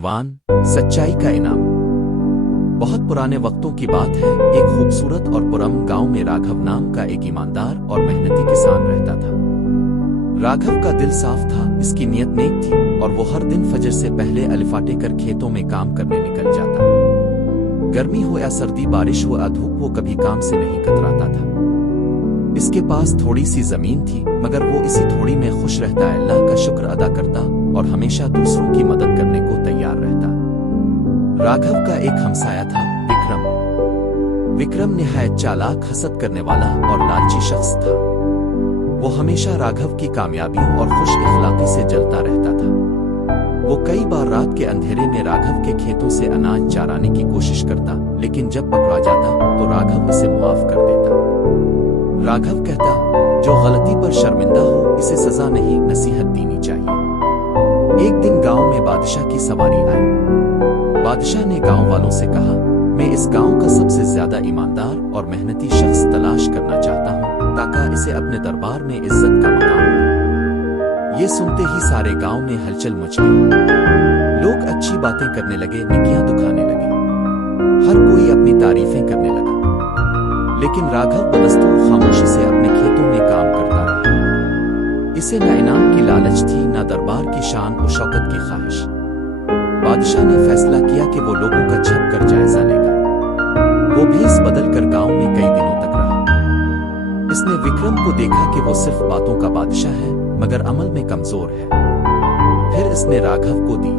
उन्वान, सच्चाई का इनाम। बहुत पुराने वक्तों की बात है, एक खूबसूरत और पुरअमन गांव में राघव नाम का एक ईमानदार और मेहनती किसान रहता था। राघव का दिल साफ था, इसकी नीयत नेक थी और वो हर दिन फजर से पहले अलिफाटे कर खेतों में काम करने निकल जाता। गर्मी हो या सर्दी, बारिश हो या धूप, वो कभी काम से नहीं कतराता था। इसके पास थोड़ी सी जमीन थी, मगर वो इसी थोड़ी में खुश रहता, अल्लाह का शुक्र अदा करता और हमेशा दूसरों की मदद करने को तैयार रहता। राघव का एक हमसाया था, विक्रम। विक्रम निहायत चालाक, हसद करने वाला और लालची शख्स था। वो हमेशा राघव की कामयाबियों और खुश इखलाकी से जलता रहता था। वो कई बार रात के अंधेरे में राघव के खेतों से अनाज चराने की कोशिश करता, लेकिन जब पकड़ा जाता तो राघव इसे मुआफ कर देता। राघव कहता, जो गलती पर शर्मिंदा हो इसे सजा नहीं, नसीहत देनी चाहिए। एक दिन गांव में बादशाह की सवारी आई। बादशाह ने गांव वालों से कहा, मैं इस गांव का सबसे ज्यादा ईमानदार और मेहनती शख्स तलाश करना चाहता हूं, ताकि इसे अपने दरबार में इज्जत का मकाम मिले। ये सुनते ही सारे गांव में हलचल मच गई। लोग अच्छी बातें करने लगे, निकियां दुखाने लगे। हर कोई अपनी तारीफें करने लगा, लेकिन राघव बदस्तूर खामोशी से अपने खेतों में काम करता रहा। इसे न इनाम की लालच थी, न दरबार की शान और शौकत की ख्वाहिश। बादशाह ने फैसला किया कि वो लोगों का छप कर जायजा लेगा। वो भेस बदल कर गांव में कई दिनों तक रहा। इसने विक्रम को देखा कि वो सिर्फ बातों का बादशाह है, मगर अमल में कमजोर है। फिर इसने राघव को दी